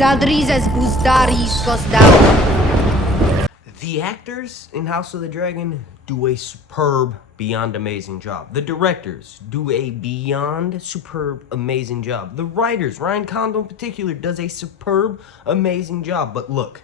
Zaldrizes Buzdari Skosdau. The actors in House of the Dragon do a superb, beyond amazing job. The directors do a beyond superb, amazing job. The writers, Ryan Condon in particular, does a superb, amazing job. But look,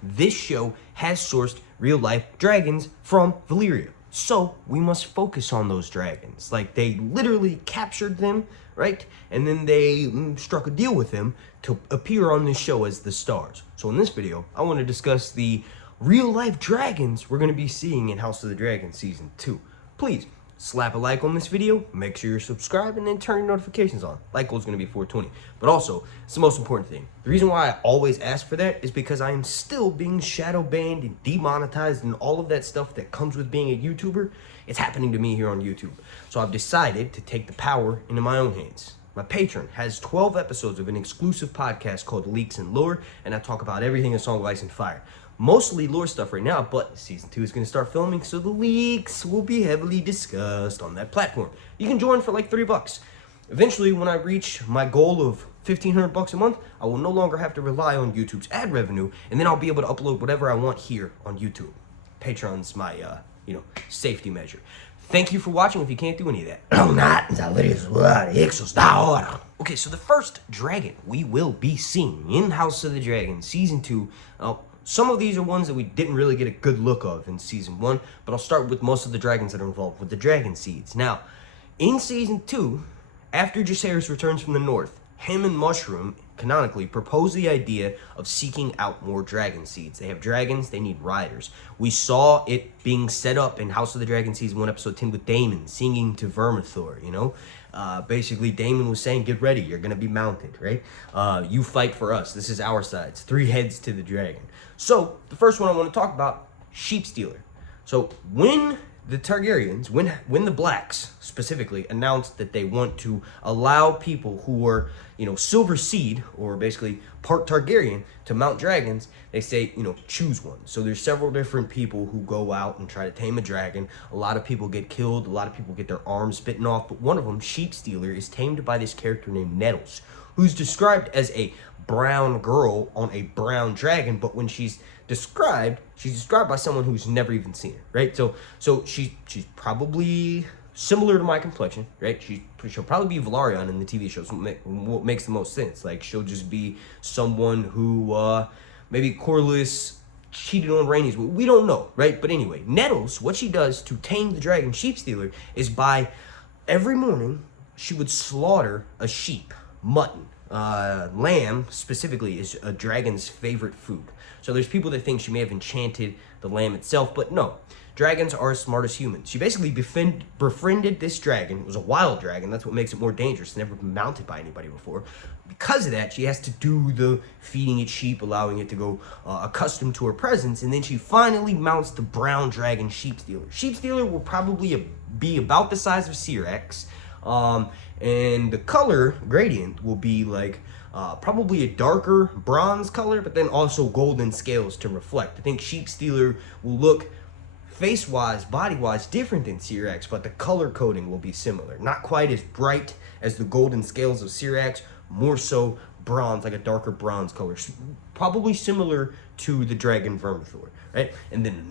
this show has sourced real-life dragons from Valyria. So we must focus on those dragons. Like, they literally captured them, right? And then they struck a deal with them to appear on this show as the stars. So in this video, I want to discuss the real-life dragons we're going to be seeing in House of the Dragon Season 2. Please, slap a like on this video, make sure you're subscribed, and then turn your notifications on. Like goal is going to be 420. But also, it's the most important thing. The reason why I always ask for that is because I am still being shadow banned and demonetized and all of that stuff that comes with being a YouTuber. It's happening to me here on YouTube. So I've decided to take the power into my own hands. My Patreon has 12 episodes of an exclusive podcast called Leaks and Lore, and I talk about everything in Song of Ice and Fire. Mostly lore stuff right now, but Season 2 is going to start filming, so the leaks will be heavily discussed on that platform. You can join for like $3. Eventually, when I reach my goal of $1,500 a month, I will no longer have to rely on YouTube's ad revenue, and then I'll be able to upload whatever I want here on YouTube. Patreon's my, safety measure. Thank you for watching if you can't do any of that. Okay, so the first dragon we will be seeing in House of the Dragon Season 2, some of these are ones that we didn't really get a good look of in Season 1, but I'll start with most of the dragons that are involved with the dragon seeds. Now, in Season 2, after Jacaerys returns from the north, him and Mushroom, canonically, propose the idea of seeking out more dragon seeds. They have dragons, they need riders. We saw it being set up in House of the Dragon Season 1, Episode 10 with Daemon singing to Vermithor, you know? Basically, Daemon was saying, get ready, you're going to be mounted, right? You fight for us. This is our side. It's 3 heads to the dragon. So, the first one I want to talk about, Sheep Stealer. So, when the Targaryens, when the Blacks specifically announced that they want to allow people who are, Silver Seed, or basically part Targaryen, to mount dragons, they say, choose one. So there's several different people who go out and try to tame a dragon. A lot of people get killed, a lot of people get their arms bitten off, but one of them, Sheep Stealer, is tamed by this character named Nettles, who's described as a brown girl on a brown dragon, but when she's described by someone who's never even seen her, right? So she's probably similar to my complexion, right? She'll probably be Velaryon in the TV shows, what makes the most sense. Like, she'll just be someone who maybe Corlys cheated on Rhaenys. We don't know, right? But anyway, Nettles, what she does to tame the dragon Sheep Stealer is by every morning she would slaughter a sheep, mutton. Lamb, specifically, is a dragon's favorite food. So there's people that think she may have enchanted the lamb itself, but no. Dragons are as smart as humans. She basically befriended this dragon. It was a wild dragon. That's what makes it more dangerous. It's never been mounted by anybody before. Because of that, she has to do the feeding it sheep, allowing it to go accustomed to her presence, and then she finally mounts the brown dragon Sheep Stealer. Sheep Stealer will probably be about the size of Syrax. And the color gradient will be like probably a darker bronze color, but then also golden scales to reflect. I think Sheep Stealer will look face-wise, body-wise different than Syrax, but the color coding will be similar. Not quite as bright as the golden scales of Syrax, more so bronze, like a darker bronze color. Probably similar to the dragon Vermithor, right? And then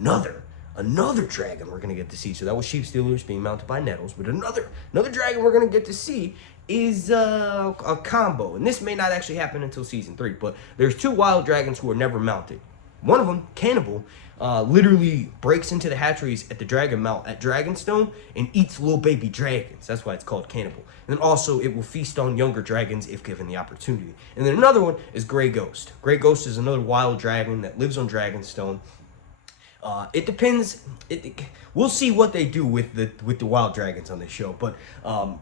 another dragon we're going to get to see. So that was Sheep Stealers being mounted by Nettles. But another dragon we're going to get to see is a combo. And this may not actually happen until Season 3. But there's 2 wild dragons who are never mounted. One of them, Cannibal, literally breaks into the hatcheries at the Dragon Mount at Dragonstone and eats little baby dragons. That's why it's called Cannibal. And then also it will feast on younger dragons if given the opportunity. And then another one is Grey Ghost. Grey Ghost is another wild dragon that lives on Dragonstone. It depends. We'll see what they do with the wild dragons on this show. But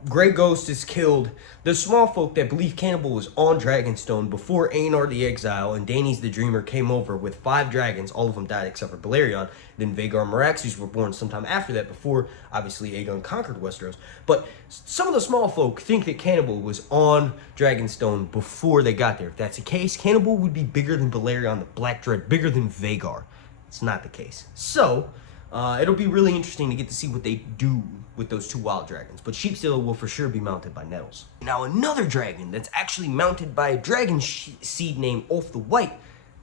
Grey Ghost has killed the small folk that believe Cannibal was on Dragonstone before Aenar the Exile and Daenerys the Dreamer came over with 5 dragons. All of them died except for Balerion. Then Vhagar and Meraxes were born sometime after that, before obviously Aegon conquered Westeros. But some of the small folk think that Cannibal was on Dragonstone before they got there. If that's the case, Cannibal would be bigger than Balerion the Black Dread, bigger than Vhagar. It's not the case. So, It'll be really interesting to get to see what they do with those 2 wild dragons. But Sheepsteel will for sure be mounted by Nettles. Now another dragon that's actually mounted by a dragon seed named Ulf the White,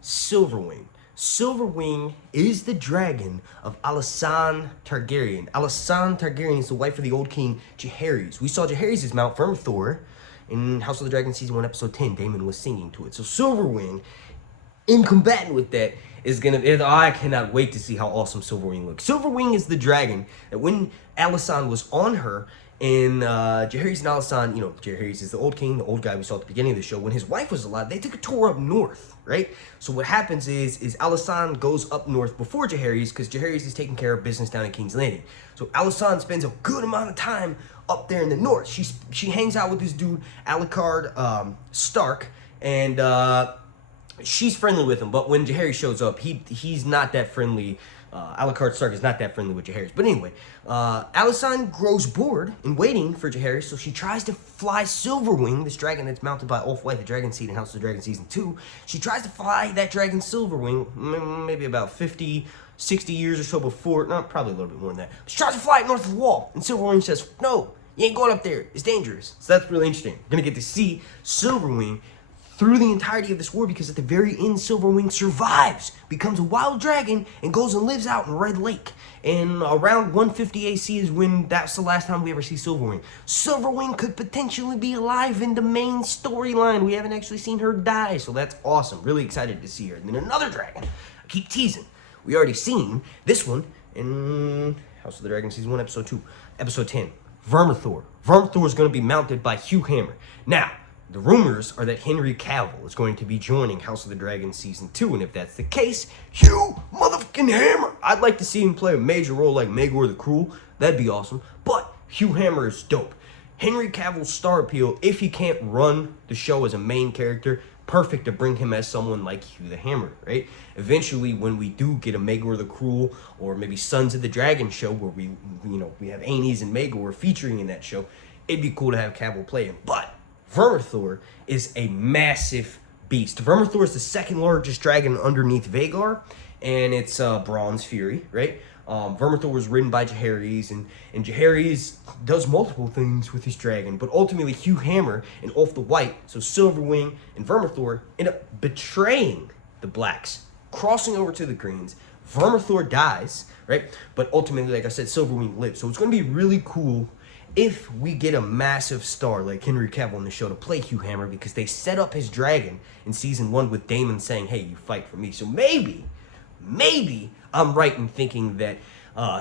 Silverwing. Silverwing is the dragon of Alysanne Targaryen. Alysanne Targaryen is the wife of the old king Jaehaerys. We saw Jaehaerys' mount Vermithor in House of the Dragon Season 1, Episode 10. Daemon was singing to it. So Silverwing, in combating with that, is gonna. I cannot wait to see how awesome Silverwing looks. Silverwing is the dragon that when Alysanne was on her, and Jaehaerys and Alysanne, Jaehaerys is the old king, the old guy we saw at the beginning of the show. When his wife was alive, they took a tour up north, right? So what happens is Alysanne goes up north before Jaehaerys, because Jaehaerys is taking care of business down in King's Landing. So Alysanne spends a good amount of time up there in the north. She hangs out with this dude, Alucard Stark, and she's friendly with him. But when Jaehaerys shows up, he's not that friendly. Alucard Stark is not that friendly with Jaehaerys. But anyway, Alysanne grows bored in waiting for Jaehaerys, so she tries to fly Silverwing, this dragon that's mounted by Ulf White, the dragon seed in House of the Dragon Season 2. She tries to fly that dragon Silverwing, maybe about 50, 60 years or so before, no, probably a little bit more than that. She tries to fly it north of the wall, and Silverwing says, no, you ain't going up there, it's dangerous. So that's really interesting. We're gonna get to see Silverwing through the entirety of this war, because at the very end, Silverwing survives, becomes a wild dragon, and goes and lives out in Red Lake. And around 150 AC is when that's the last time we ever see Silverwing. Silverwing could potentially be alive in the main storyline. We haven't actually seen her die, so that's awesome. Really excited to see her. And then another dragon. I keep teasing. We already seen this one in House of the Dragon Season 1, Episode 2, Episode 10. Vermithor. Vermithor is going to be mounted by Hugh Hammer. Now, the rumors are that Henry Cavill is going to be joining House of the Dragon Season 2, and if that's the case, Hugh motherfucking Hammer! I'd like to see him play a major role like Maegor the Cruel. That'd be awesome. But Hugh Hammer is dope. Henry Cavill's star appeal, if he can't run the show as a main character, perfect to bring him as someone like Hugh the Hammer, right? Eventually, when we do get a Maegor the Cruel, or maybe Sons of the Dragon show, where we have Aenys and Maegor featuring in that show, it'd be cool to have Cavill play him. But Vermithor is a massive beast. Vermithor is the second largest dragon underneath Vhagar, and it's Bronze Fury, right? Vermithor was ridden by Jaehaerys, and Jaehaerys does multiple things with his dragon, but ultimately Hugh Hammer and Ulf the White, so Silverwing and Vermithor, end up betraying the Blacks, crossing over to the Greens. Vermithor dies, right? But ultimately, like I said, Silverwing lives. So it's going to be really cool if we get a massive star like Henry Cavill in the show to play Hugh Hammer, because they set up his dragon in Season 1 with Daemon saying, hey, you fight for me. So maybe I'm right in thinking that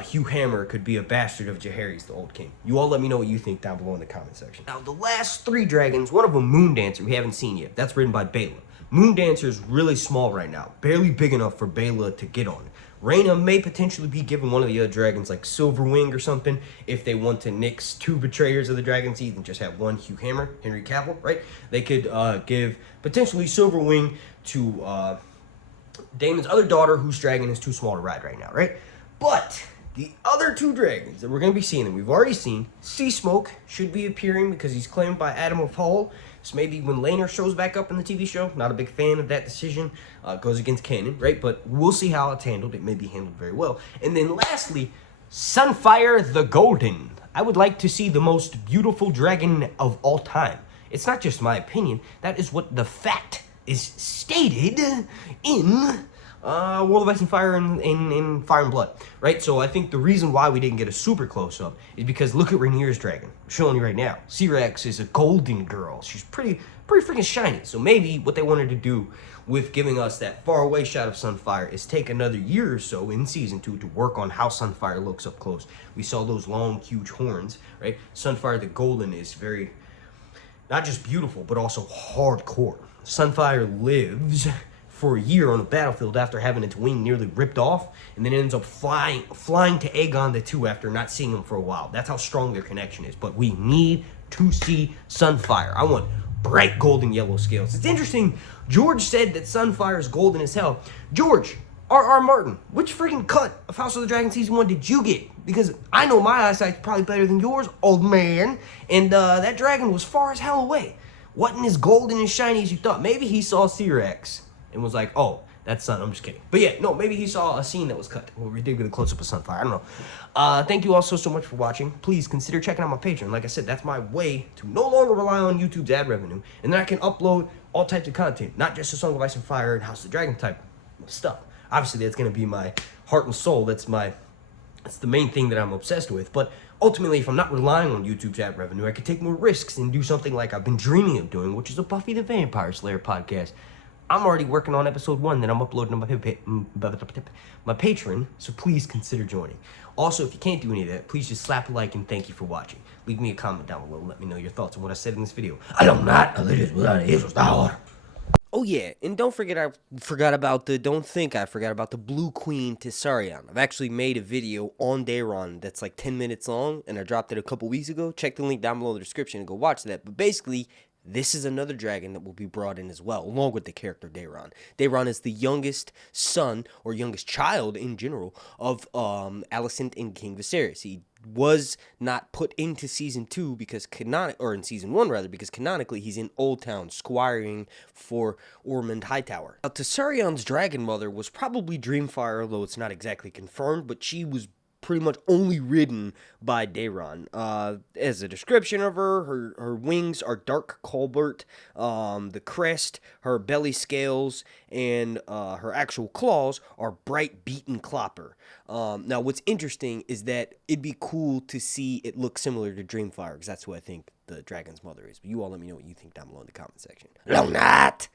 Hugh Hammer could be a bastard of Jaehaerys, the old king. You all let me know what you think down below in the comment section. Now, the last 3 dragons, one of them, Moondancer, we haven't seen yet. That's written by Bela. Moondancer is really small right now, barely big enough for Bela to get on. Rhaena may potentially be given one of the other dragons like Silverwing or something if they want to nix 2 betrayers of the dragon seed and just have one Hugh Hammer, Henry Cavill, right? They could give potentially Silverwing to Daemon's other daughter, whose dragon is too small to ride right now, right? But the other 2 dragons that we're going to be seeing, and we've already seen, Sea Smoke should be appearing because he's claimed by Adam of Hall. So maybe when Lehner shows back up in the TV show, not a big fan of that decision, goes against canon, right? But we'll see how it's handled. It may be handled very well. And then lastly, Sunfire the Golden. I would like to see the most beautiful dragon of all time. It's not just my opinion. That is what the fact is stated in World of Ice and Fire and Fire and Blood, right? So I think the reason why we didn't get a super close-up is because look at Rhaenyra's dragon. I'm showing you right now. Syrax is a golden girl. She's pretty freaking shiny. So maybe what they wanted to do with giving us that far-away shot of Sunfire is take another year or so in Season 2 to work on how Sunfire looks up close. We saw those long, huge horns, right? Sunfire the Golden is very, not just beautiful, but also hardcore. Sunfire lives for a year on the battlefield after having its wing nearly ripped off, and then ends up flying to Aegon the II after not seeing him for a while. That's how strong their connection is. But we need to see Sunfire. I want bright golden yellow scales. It's interesting, George said that Sunfire is golden as hell. George, R.R. Martin, which freaking cut of House of the Dragon Season 1 did you get? Because I know my eyesight's probably better than yours, old man, and that dragon was far as hell away. Wasn't as golden and shiny as you thought. Maybe he saw Syrax and was like, oh, That's Sun. I'm just kidding. But yeah, no, maybe he saw a scene that was cut where we did get a close-up of Sunfire. I don't know. Thank you all so much for watching. Please consider checking out my Patreon. Like I said, that's my way to no longer rely on YouTube's ad revenue. And then I can upload all types of content, not just a Song of Ice and Fire and House of the Dragon type stuff. Obviously, that's going to be my heart and soul. That's the main thing that I'm obsessed with. But ultimately, if I'm not relying on YouTube's ad revenue, I could take more risks and do something like I've been dreaming of doing, which is a Buffy the Vampire Slayer podcast. I'm already working on episode 1 that I'm uploading on my Patreon, so please consider joining. Also, if you can't do any of that, please just slap a like and thank you for watching. Leave me a comment down below and let me know your thoughts on what I said in this video. Oh yeah, and don't forget I forgot about the Blue Queen Tessarion. I've actually made a video on Dayron that's like 10 minutes long, and I dropped it a couple weeks ago. Check the link down below in the description and go watch that. But basically, this is another dragon that will be brought in as well, along with the character Dayron. Dayron is the youngest son, or youngest child in general, of Alicent and King Viserys. He was not put into season 2 because in season 1 rather, because canonically he's in Old Town squiring for Ormond Hightower. Now, Tessarion's dragon mother was probably Dreamfire, although it's not exactly confirmed, but she was pretty much only ridden by Dayron. As a description of her wings are dark colbert, the crest, her belly scales, and her actual claws are bright beaten clopper. Now, what's interesting is that it'd be cool to see it look similar to Dreamfire, because that's who I think the dragon's mother is. But you all let me know what you think down below in the comment section. Long night!